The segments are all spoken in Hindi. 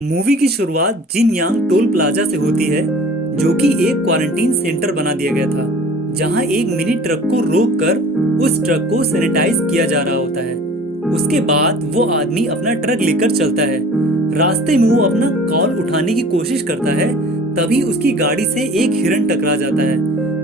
मूवी की शुरुआत जिनयांग टोल प्लाजा से होती है, जो कि एक क्वारंटीन सेंटर बना दिया गया था, जहां एक मिनी ट्रक को रोककर उस ट्रक को सैनिटाइज किया जा रहा होता है। उसके बाद वो आदमी अपना ट्रक लेकर चलता है। रास्ते में वो अपना कॉल उठाने की कोशिश करता है, तभी उसकी गाड़ी से एक हिरन टकरा जाता है,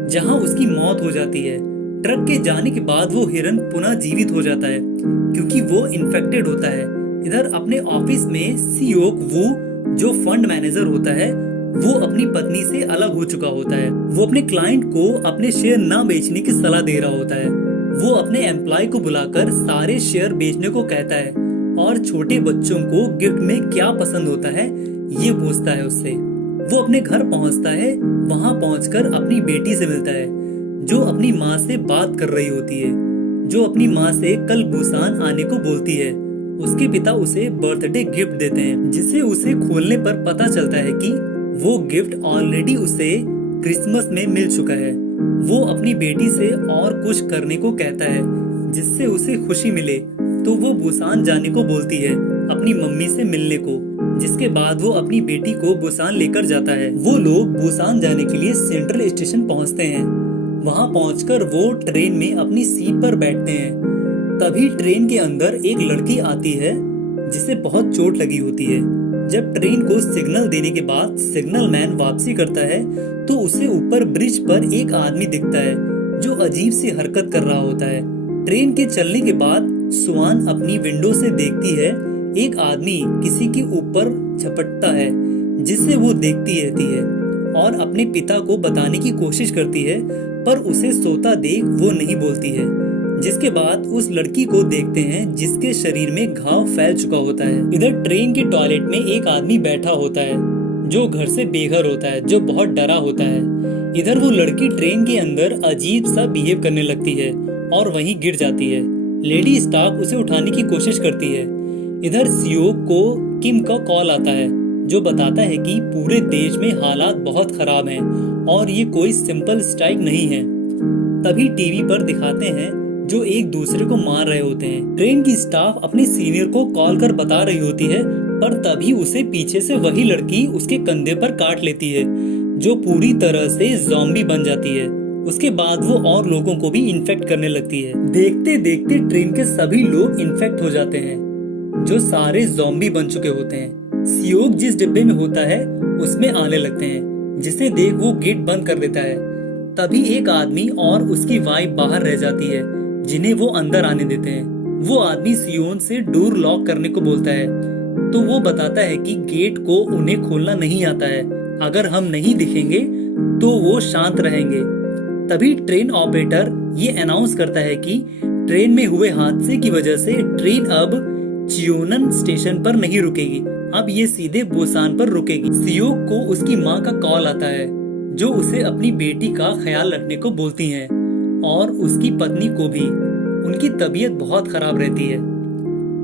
जहां उसकी मौत हो जाती है। ट्रक के जाने के बाद वो हिरन पुनः जीवित हो जाता है, क्योंकि वो इन्फेक्टेड होता है। इधर अपने ऑफिस में सियोक वू, जो फंड मैनेजर होता है, वो अपनी पत्नी से अलग हो चुका होता है। वो अपने क्लाइंट को अपने शेयर ना बेचने की सलाह दे रहा होता है। वो अपने एम्प्लॉय को बुलाकर सारे शेयर बेचने को कहता है और छोटे बच्चों को गिफ्ट में क्या पसंद होता है ये पूछता है उससे। वो अपने घर पहुंचता है। वहां पहुंचकर अपनी बेटी से मिलता है, जो अपनी माँ से बात कर रही होती है, जो अपनी माँ से कल बुसान आने को बोलती है। उसके पिता उसे बर्थडे गिफ्ट देते हैं, जिसे उसे खोलने पर पता चलता है कि वो गिफ्ट ऑलरेडी उसे क्रिसमस में मिल चुका है। वो अपनी बेटी से और कुछ करने को कहता है जिससे उसे खुशी मिले, तो वो बुसान जाने को बोलती है अपनी मम्मी से मिलने को, जिसके बाद वो अपनी बेटी को बुसान लेकर जाता है। वो लोग बुसान जाने के लिए सेंट्रल स्टेशन पहुंचते हैं। वहां पहुंचकर वो ट्रेन में अपनी सीट पर बैठते हैं। तभी ट्रेन के अंदर एक लड़की आती है जिसे बहुत चोट लगी होती है। जब ट्रेन को सिग्नल देने के बाद सिग्नल मैन वापसी करता है, तो उसे ऊपर ब्रिज पर एक आदमी दिखता है जो अजीब सी हरकत कर रहा होता है। ट्रेन के चलने के बाद स्वान अपनी विंडो से देखती है एक आदमी किसी के ऊपर झपटता है, जिसे वो देखती रहती है और अपने पिता को बताने की कोशिश करती है, पर उसे सोता देख वो नहीं बोलती है। जिसके बाद उस लड़की को देखते हैं जिसके शरीर में घाव फैल चुका होता है। इधर ट्रेन के टॉयलेट में एक आदमी बैठा होता है जो घर से बेघर होता है, जो बहुत डरा होता है। इधर वो लड़की ट्रेन के अंदर अजीब सा बिहेव करने लगती है और वहीं गिर जाती है। लेडी स्टाफ उसे उठाने की कोशिश करती है। इधर सियोक को किम का कॉल आता है, जो बताता है कि पूरे देश में हालात बहुत खराब हैं और ये कोई सिंपल स्ट्राइक नहीं है। तभी टीवी पर दिखाते हैं जो एक दूसरे को मार रहे होते हैं। ट्रेन की स्टाफ अपने सीनियर को कॉल कर बता रही होती है, पर तभी उसे पीछे से वही लड़की उसके कंधे पर काट लेती है, जो पूरी तरह से ज़ॉम्बी बन जाती है। उसके बाद वो और लोगों को भी इन्फेक्ट करने लगती है। देखते देखते ट्रेन के सभी लोग इन्फेक्ट हो जाते हैं, जो सारे ज़ॉम्बी बन चुके होते हैं। सियोक जिस डिब्बे में होता है उसमें आने लगते हैं, जिसे देख वो गेट बंद कर देता है। तभी एक आदमी और उसकी वाइफ बाहर रह जाती है, जिन्हें वो अंदर आने देते हैं। वो आदमी सियोन से डोर लॉक करने को बोलता है, तो वो बताता है कि गेट को उन्हें खोलना नहीं आता है। अगर हम नहीं दिखेंगे तो वो शांत रहेंगे। तभी ट्रेन ऑपरेटर ये अनाउंस करता है कि ट्रेन में हुए हादसे की वजह से ट्रेन अब चियोनन स्टेशन पर नहीं रुकेगी, अब ये सीधे बुसान पर रुकेगी। सियोक को उसकी माँ का कॉल आता है, जो उसे अपनी बेटी का ख्याल रखने को बोलती हैं और उसकी पत्नी को भी। उनकी तबीयत बहुत खराब रहती है।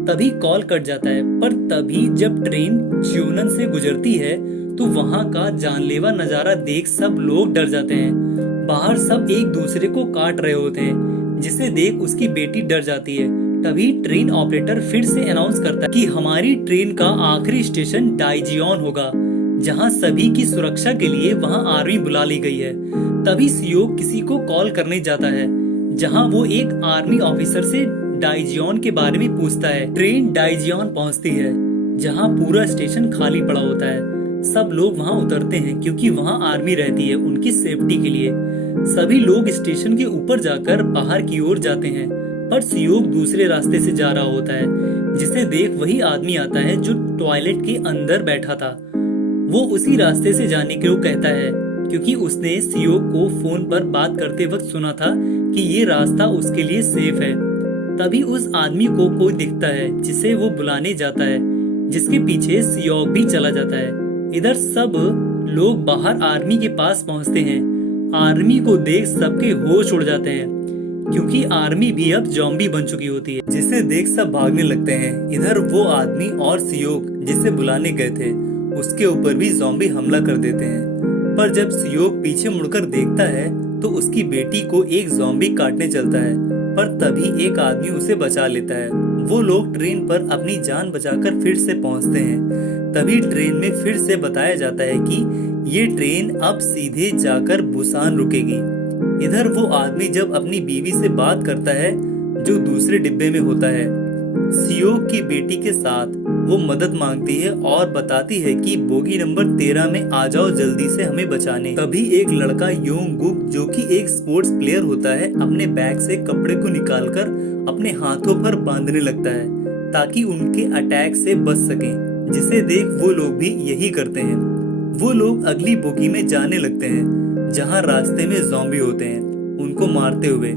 तभी कॉल कट जाता है, पर तभी जब ट्रेन चियोनन से गुजरती है तो वहां का जानलेवा नजारा देख सब लोग डर जाते हैं। बाहर सब एक दूसरे को काट रहे होते हैं, जिसे देख उसकी बेटी डर जाती है। तभी ट्रेन ऑपरेटर फिर से अनाउंस करता है कि हमारी ट्रेन का आखिरी स्टेशन डाइजियोन होगा, जहां सभी की सुरक्षा के लिए वहां आर्मी बुला ली गई है। तभी सियोक किसी को कॉल करने जाता है, जहां वो एक आर्मी ऑफिसर से डाइजियोन के बारे में पूछता है। ट्रेन डाइजियोन पहुंचती है, जहां पूरा स्टेशन खाली पड़ा होता है। सब लोग वहां उतरते हैं क्योंकि वहां आर्मी रहती है उनकी सेफ्टी के लिए। सभी लोग स्टेशन के ऊपर जाकर बाहर की ओर जाते हैं, पर सियोक दूसरे रास्ते से जा रहा होता है, जिसे देख वही आदमी आता है जो टॉयलेट के अंदर बैठा था। वो उसी रास्ते से जाने को कहता है, क्योंकि उसने सियोक को फोन पर बात करते वक्त सुना था कि ये रास्ता उसके लिए सेफ है। तभी उस आदमी को कोई दिखता है, जिसे वो बुलाने जाता है, जिसके पीछे सियोक भी चला जाता है। इधर सब लोग बाहर आर्मी के पास पहुंचते हैं। आर्मी को देख सबके होश उड़ जाते हैं, क्योंकि आर्मी भी अब ज़ॉम्बी बन चुकी होती है, जिसे देख सब भागने लगते हैं। इधर वो आदमी और सियोक जिसे बुलाने गए थे, उसके ऊपर भी ज़ॉम्बी हमला कर देते हैं। पर जब सियोक पीछे मुड़कर देखता है तो उसकी बेटी को एक ज़ॉम्बी काटने चलता है। पर तभी एक आदमी उसे बचा लेता है। वो लोग ट्रेन पर अपनी जान बचाकर फिर से पहुंचते हैं। तभी ट्रेन में फिर से बताया जाता है कि ये ट्रेन अब सीधे जाकर बुसान रुकेगी। इधर वो आदमी जब अपनी बीवी से बात करता है जो दूसरे डिब्बे में होता है, सियोक की बेटी के साथ, वो मदद मांगती है और बताती है कि बोगी नंबर 13 में आ जाओ जल्दी से हमें बचाने। तभी एक लड़का योंग गुक जो कि एक स्पोर्ट्स प्लेयर होता है अपने बैग से कपड़े को निकालकर अपने हाथों पर बांधने लगता है ताकि उनके अटैक से बच सकें, जिसे देख वो लोग भी यही करते हैं। वो लोग अगली बोगी में जाने लगते हैं जहाँ रास्ते में ज़ॉम्बी होते हैं उनको मारते हुए।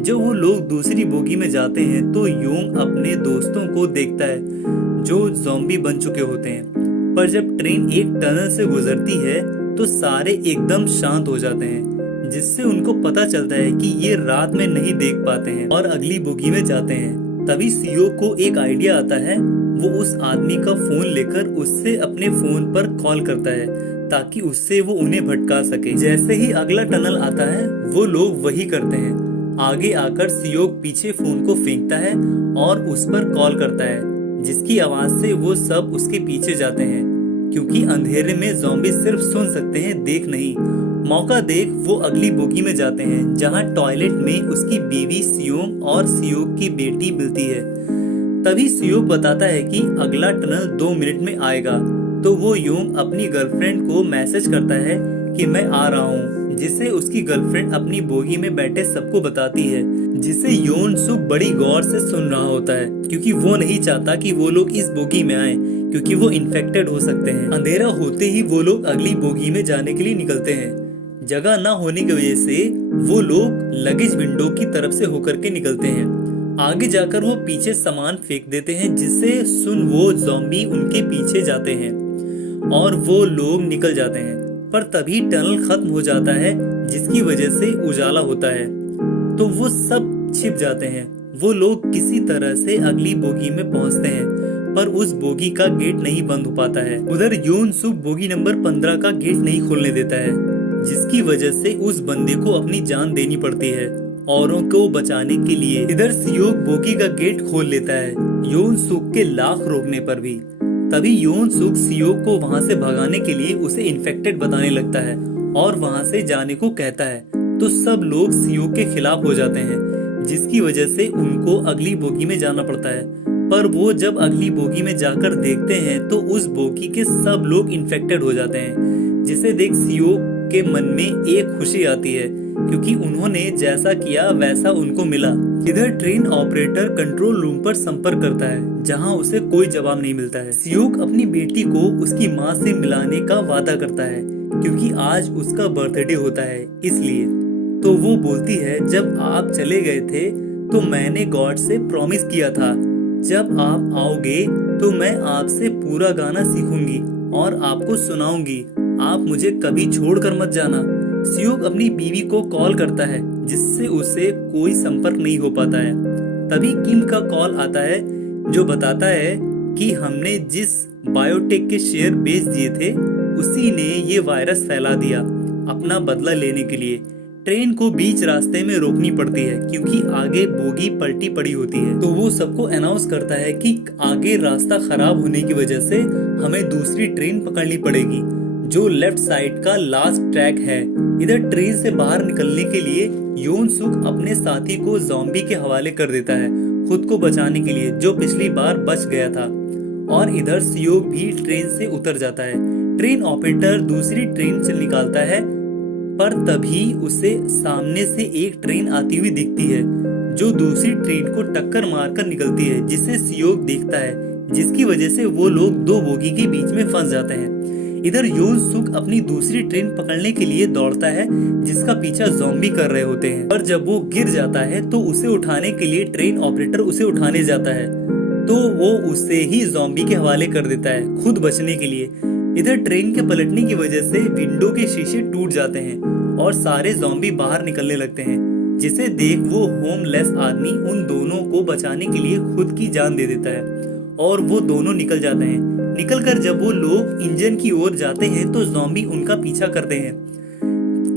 जब वो लोग दूसरी बोगी में जाते हैं तो योंग अपने दोस्तों को देखता है जो ज़ॉम्बी बन चुके होते हैं। पर जब ट्रेन एक टनल से गुजरती है तो सारे एकदम शांत हो जाते हैं, जिससे उनको पता चलता है कि ये रात में नहीं देख पाते हैं और अगली बोगी में जाते हैं। तभी सियोक को एक आइडिया आता है। वो उस आदमी का फोन लेकर उससे अपने फोन पर कॉल करता है ताकि उससे वो उन्हें भटका सके। जैसे ही अगला टनल आता है वो लोग वही करते हैं। आगे आकर सियोक पीछे फोन को फेंकता है और उस पर कॉल करता है, जिसकी आवाज से वो सब उसके पीछे जाते हैं, क्योंकि अंधेरे में ज़ॉम्बी सिर्फ सुन सकते हैं, देख नहीं। मौका देख वो अगली बोगी में जाते हैं जहां टॉयलेट में उसकी बीवी सियोंग और सियोक की बेटी मिलती है। तभी सियोक बताता है कि अगला टनल 2 मिनट में आएगा। तो वो योंग अपनी गर्लफ्रेंड को मैसेज करता है कि मैं आ रहा हूँ, जिसे उसकी गर्लफ्रेंड अपनी बोगी में बैठे सबको बताती है, जिसे योन सुक बड़ी गौर से सुन रहा होता है क्योंकि वो नहीं चाहता कि वो लोग इस बोगी में आए क्योंकि वो इन्फेक्टेड हो सकते हैं। अंधेरा होते ही वो लोग अगली बोगी में जाने के लिए निकलते हैं। जगह न होने की वजह से वो लोग लगेज विंडो की तरफ से होकर के निकलते हैं। आगे जाकर वो पीछे सामान फेंक देते हैं, जिससे सुन वो ज़ॉम्बी उनके पीछे जाते हैं और वो लोग निकल जाते हैं। पर तभी टनल खत्म हो जाता है, जिसकी वजह से उजाला होता है, तो वो सब छिप जाते हैं। वो लोग किसी तरह से अगली बोगी में पहुंचते हैं, पर उस बोगी का गेट नहीं बंद हो पाता है। उधर योन सुक बोगी नंबर 15 का गेट नहीं खोलने देता है, जिसकी वजह से उस बंदे को अपनी जान देनी पड़ती है औरों को बचाने के लिए। इधर सियोक बोगी का गेट खोल लेता है, योन सुक के लाख रोकने पर भी। तभी योन सुक सियोक को वहां से भगाने के लिए उसे इन्फेक्टेड बताने लगता है और वहां से जाने को कहता है। तो सब लोग सियोक के खिलाफ हो जाते हैं, जिसकी वजह से उनको अगली बोगी में जाना पड़ता है। पर वो जब अगली बोगी में जाकर देखते हैं तो उस बोगी के सब लोग इन्फेक्टेड हो जाते हैं, जिसे देख सियोक के मन में एक खुशी आती है क्योंकि उन्होंने जैसा किया वैसा उनको मिला। इधर ट्रेन ऑपरेटर कंट्रोल रूम पर संपर्क करता है, जहां उसे कोई जवाब नहीं मिलता है। सियोक अपनी बेटी को उसकी माँ से मिलाने का वादा करता है क्योंकि आज उसका बर्थडे होता है, इसलिए। तो वो बोलती है, जब आप चले गए थे तो मैंने गॉड से प्रॉमिस किया था, जब आप आओगे तो मैं आपसे पूरा गाना सीखूंगी और आपको सुनाऊंगी। आप मुझे कभी छोड़कर मत जाना। सियोक अपनी बीवी को कॉल करता है, जिससे उसे कोई संपर्क नहीं हो पाता है। तभी किम का कॉल आता है, जो बताता है कि हमने जिस बायोटेक के शेयर बेच दिए थे उसी ने ये वायरस फैला दिया अपना बदला लेने के लिए। ट्रेन को बीच रास्ते में रोकनी पड़ती है क्योंकि आगे बोगी पलटी पड़ी होती है। तो वो सबको अनाउंस करता है कि आगे रास्ता खराब होने की वजह से हमें दूसरी ट्रेन पकड़नी पड़ेगी, जो लेफ्ट साइड का लास्ट ट्रैक है। इधर ट्रेन से बाहर निकलने के लिए योन सुक अपने साथी को ज़ॉम्बी के हवाले कर देता है खुद को बचाने के लिए, जो पिछली बार बच गया था। और इधर सियोक भी ट्रेन से उतर जाता है। ट्रेन ऑपरेटर दूसरी ट्रेन से निकालता है, पर तभी उसे सामने से एक ट्रेन आती हुई दिखती है जो दूसरी ट्रेन को टक्कर मारकर निकलती है, जिसे सियोक देखता है, जिसकी वजह से वो लोग दो बोगी के बीच में फंस जाते हैं। इधर योन सुक अपनी दूसरी ट्रेन पकड़ने के लिए दौड़ता है, जिसका पीछा ज़ॉम्बी कर रहे होते हैं। पर जब वो गिर जाता है तो उसे उठाने के लिए ट्रेन ऑपरेटर उसे उठाने जाता है, तो वो उसे ही ज़ॉम्बी के हवाले कर देता है खुद बचने के लिए। इधर ट्रेन के पलटने की वजह से विंडो के शीशे टूट जाते हैं और सारे ज़ॉम्बी बाहर निकलने लगते हैं, जिसे देख वो होमलेस आदमी उन दोनों को बचाने के लिए खुद की जान दे देता है और वो दोनों निकल जाते हैं। निकलकर जब वो लोग इंजन की ओर जाते हैं तो ज़ॉम्बी उनका पीछा करते हैं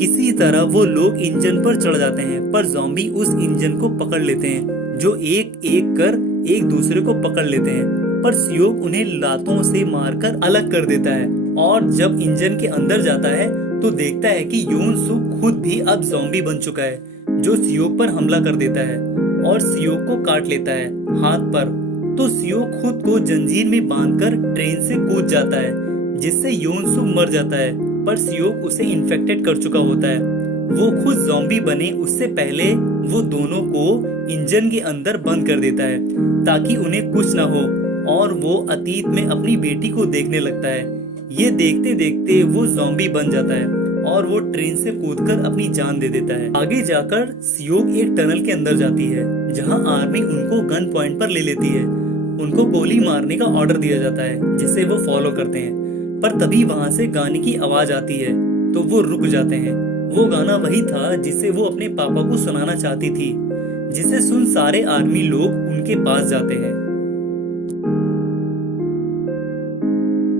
किसी तरह वो लोग इंजन पर चढ़ जाते हैं, पर ज़ॉम्बी उस इंजन को पकड़ लेते हैं, जो एक एक कर एक दूसरे को पकड़ लेते हैं। पर सियोक उन्हें लातों से मारकर अलग कर देता है, और जब इंजन के अंदर जाता है तो देखता है कि योन सुक खुद भी अब ज़ॉम्बी बन चुका है, जो सियोक पर हमला कर देता है और सियोक को काट लेता है हाथ पर। तो सियोक खुद को जंजीर में बांधकर ट्रेन से कूद जाता है, जिससे योन सुक मर जाता है, पर सियोक उसे इन्फेक्टेड कर चुका होता है। वो खुद ज़ॉम्बी बने उससे पहले वो दोनों को इंजन के अंदर बंद कर देता है ताकि उन्हें कुछ ना हो, और वो अतीत में अपनी बेटी को देखने लगता है। ये देखते देखते वो ज़ॉम्बी बन जाता है और वो ट्रेन से कूदकर अपनी जान दे देता है। आगे जाकर सियोक एक टनल के अंदर जाती है, जहां आर्मी उनको गन पॉइंट पर ले लेती है। उनको गोली मारने का ऑर्डर दिया जाता है, जिसे वो फॉलो करते हैं। पर तभी वहां से गाने की आवाज आती है, तो वो रुक जाते हैं। वो गाना वही था जिसे वो अपने पापा को सुनाना चाहती थी, जिसे सुन सारे आर्मी लोग उनके पास जाते हैं।